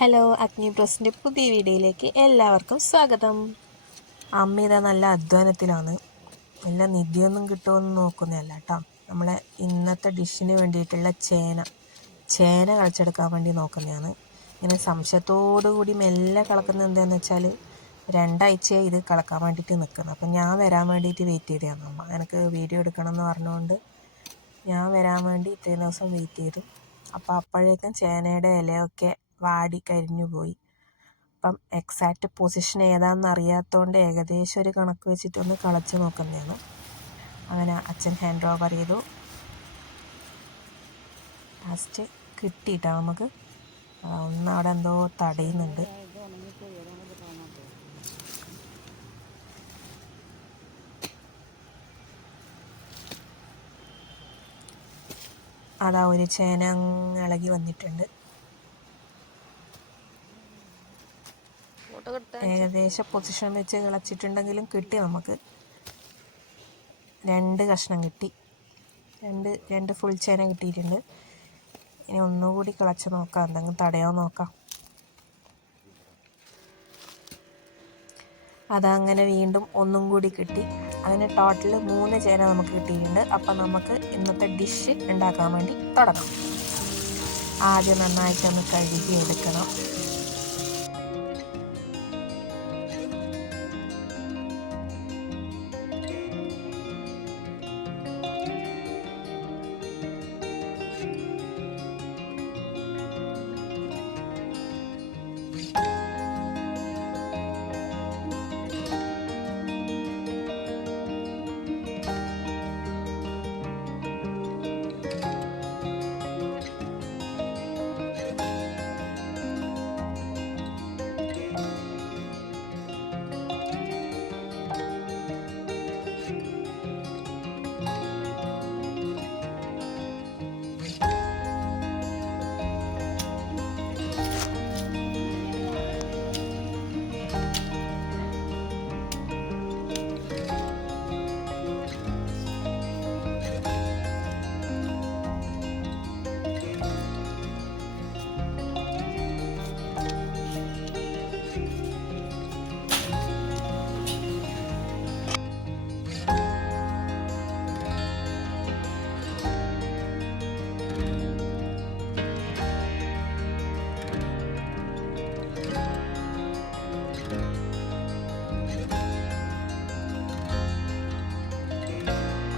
Hello, അഗ്നി ബ്രോസിൻ്റെ പുതിയ വീഡിയോയിലേക്ക് എല്ലാവർക്കും സ്വാഗതം. അമ്മ ഇതാ നല്ല അധ്വാനത്തിലാണ്. നല്ല നിധിയൊന്നും കിട്ടുമെന്ന് നോക്കുന്നതല്ല കേട്ടോ. നമ്മളെ ഇന്നത്തെ ഡിഷിന് വേണ്ടിയിട്ടുള്ള ചേന കളിച്ചെടുക്കാൻ വേണ്ടി നോക്കുന്നതാണ്. ഇങ്ങനെ സംശയത്തോടു കൂടി മെല്ലെ കളക്കുന്നത് എന്താണെന്ന് വെച്ചാൽ 2 ആഴ്ചയായി ഇത് കളക്കാൻ വേണ്ടിയിട്ട് നിൽക്കുന്നത്. അപ്പം ഞാൻ വരാൻ വേണ്ടിയിട്ട് വെയിറ്റ് ചെയ്തതാണ് അമ്മ. എനിക്ക് വീഡിയോ എടുക്കണം എന്ന് പറഞ്ഞുകൊണ്ട് ഞാൻ വരാൻ വേണ്ടി ഇത്രയും ദിവസം വെയിറ്റ് ചെയ്തു. അപ്പം അപ്പോഴേക്കും ചേനയുടെ ഇലയൊക്കെ വാടി കരിഞ്ഞു പോയി. അപ്പം എക്സാക്റ്റ് പൊസിഷൻ ഏതാണെന്ന് അറിയാത്തതുകൊണ്ട് ഏകദേശം ഒരു കണക്ക് വെച്ചിട്ടൊന്ന് കളച്ച് നോക്കുന്നതാണ്. അങ്ങനെ അച്ഛൻ ഹാൻഡ് ഓവർ ചെയ്തു. ലാസ്റ്റ് കിട്ടിയിട്ടാ നമുക്ക്. ഒന്ന് അവിടെ എന്തോ തടയുന്നുണ്ട്. അതാ ഒരു ചേന ഇളകി വന്നിട്ടുണ്ട്. ഏകദേശം പൊസിഷൻ വെച്ച് കിളച്ചിട്ടുണ്ടെങ്കിലും കിട്ടി നമുക്ക്. 2 കഷ്ണം കിട്ടി. രണ്ട് ഫുൾ ചേന കിട്ടിയിട്ടുണ്ട്. ഇനി ഒന്നുകൂടി കിളച്ച് നോക്കാം, എന്തെങ്കിലും തടയാൻ നോക്കാം. അതങ്ങനെ വീണ്ടും ഒന്നും കൂടി കിട്ടി. അങ്ങനെ ടോട്ടൽ 3 ചേന നമുക്ക് കിട്ടിയിട്ടുണ്ട്. അപ്പം നമുക്ക് ഇന്നത്തെ ഡിഷ് ഉണ്ടാക്കാൻ വേണ്ടി തുടങ്ങാം. ആദ്യം നന്നായിട്ടൊന്ന് കഴുകി എടുക്കണം.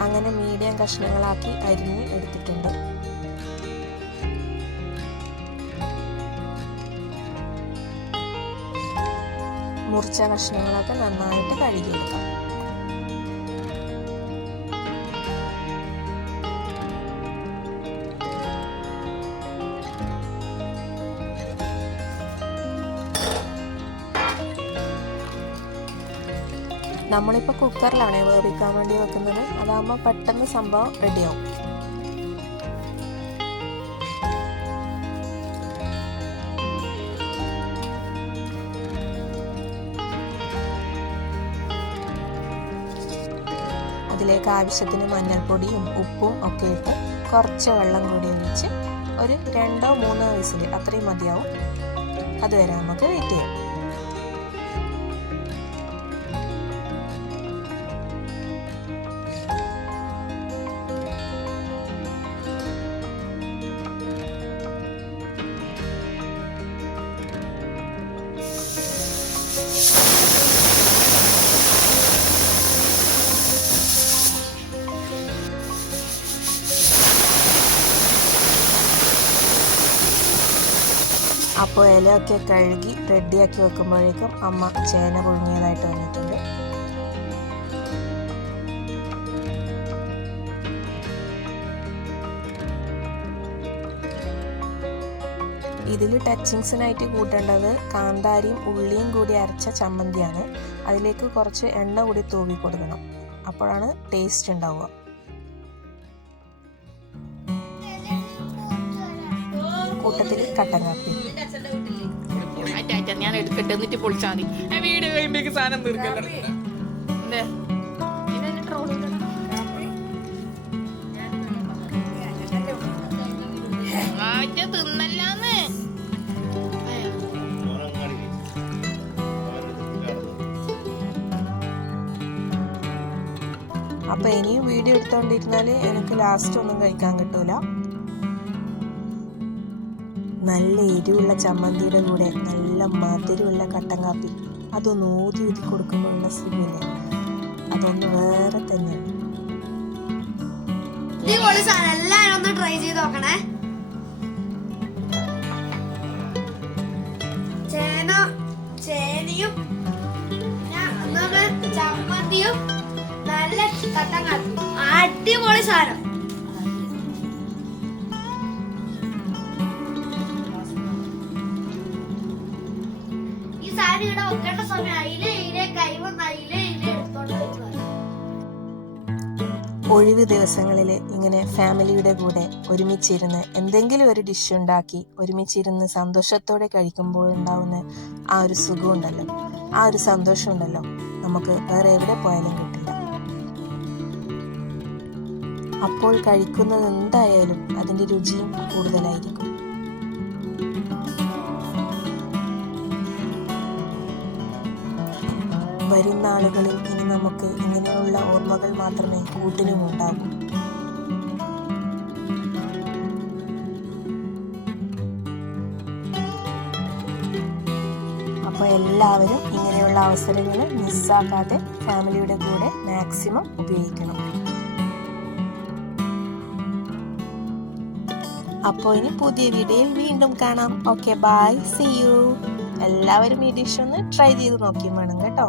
അങ്ങനെ മീഡിയം കഷ്ണങ്ങളാക്കി അരിഞ്ഞ് എടുത്തിട്ടുണ്ട്. മുറിച്ച കഷ്ണങ്ങളൊക്കെ നന്നായിട്ട് കഴുകിയെടുക്കാം. നമ്മളിപ്പോൾ കുക്കറിലാണ് വേവിക്കാൻ വേണ്ടി വെക്കുന്നത്. അതാകുമ്പോൾ പെട്ടെന്ന് സംഭവം റെഡിയാവും. അതിലേക്ക് ആവശ്യത്തിന് മഞ്ഞൾപ്പൊടിയും ഉപ്പും ഒക്കെ ഇട്ട് കുറച്ച് വെള്ളം കൂടി ഒഴിച്ച് ഒരു 2-3 വിസിൽ അത്രയും മതിയാവും. അതുവരെ നമുക്ക് വെയിറ്റ് ചെയ്യാം. അപ്പോൾ ഇലയൊക്കെ കഴുകി റെഡിയാക്കി വെക്കുമ്പോഴേക്കും അമ്മ ചേന പുഴുങ്ങിയതായിട്ട് വന്നിട്ടുണ്ട്. ഇതിൽ ടച്ചിങ്സിനായിട്ട് കൂട്ടേണ്ടത് കാന്താരിയും ഉള്ളിയും കൂടി അരച്ച ചമ്മന്തിയാണ്. അതിലേക്ക് കുറച്ച് എണ്ണ കൂടി തൂവി കൊടുക്കണം. അപ്പോഴാണ് ടേസ്റ്റ് ഉണ്ടാവുക. കൂട്ടത്തിൽ കട്ടൻ കാപ്പി. ഞാൻ എടുക്കട്ടെ, എന്നിട്ട് പൊളിച്ചാൽ മതി. വീട് കഴിയുമ്പോഴേക്ക് സാധനം തീർക്കല്ലേ. തിന്നല്ലാന്ന് അപ്പോൾ ഇനിയും വീഡിയോ എടുത്തോണ്ടിരുന്നാൽ എനിക്ക് ലാസ്റ്റ് ഒന്നും കഴിക്കാൻ കിട്ടൂല. നല്ല എരിവുള്ള ചമ്മന്തിയുടെ കൂടെ നല്ല മധുരമുള്ള കട്ടൻ കാപ്പി, അതൊന്ന് ഊതി ഊതി കൊടുക്കുമ്പോഴുള്ള സുഖമില്ലേ, അതൊന്ന് വേറെ തന്നെയാണ്. എല്ലാരും ഒന്ന് ട്രൈ ചെയ്ത് നോക്കണേ. ചേനയും ചമ്മന്തിയും നല്ല കട്ടൻ കാപ്പി, അടിപൊളി സാധനം. ഈ സാധനം ഇവിടെ വെക്കേണ്ട സമയം അതിലെ കൈവന്ന് അതിലെ എടുത്തോണ്ട് വെച്ചത്. ഒഴിവ് ദിവസങ്ങളിൽ ഇങ്ങനെ ഫാമിലിയുടെ കൂടെ ഒരുമിച്ചിരുന്ന് എന്തെങ്കിലും ഒരു ഡിഷ് ഉണ്ടാക്കി ഒരുമിച്ചിരുന്ന് സന്തോഷത്തോടെ കഴിക്കുമ്പോൾ ഉണ്ടാവുന്ന ആ ഒരു സുഖമുണ്ടല്ലോ, ആ ഒരു സന്തോഷമുണ്ടല്ലോ, നമുക്ക് വേറെ എവിടെ പോയാലും കിട്ടില്ല. അപ്പോൾ കഴിക്കുന്നത് എന്തായാലും അതിൻ്റെ രുചിയും കൂടുതലായിരിക്കും. വരുന്ന ആളുകളിൽ ഇനി നമുക്ക് ഇങ്ങനെയുള്ള ഓർമ്മകൾ മാത്രമേ കൂട്ടിനും ഉണ്ടാകൂ. അപ്പോൾ എല്ലാവരും ഇങ്ങനെയുള്ള അവസരങ്ങൾ മിസ്സാക്കാതെ ഫാമിലിയുടെ കൂടെ മാക്സിമം ഉപയോഗിക്കണം. അപ്പോൾ ഇനി പുതിയ വീഡിയോയിൽ വീണ്ടും കാണാം. Okay, bye, see you. എല്ലാവരും ഈ ഡിഷ് ഒന്ന് ട്രൈ ചെയ്ത് നോക്കിയും വേണം കേട്ടോ.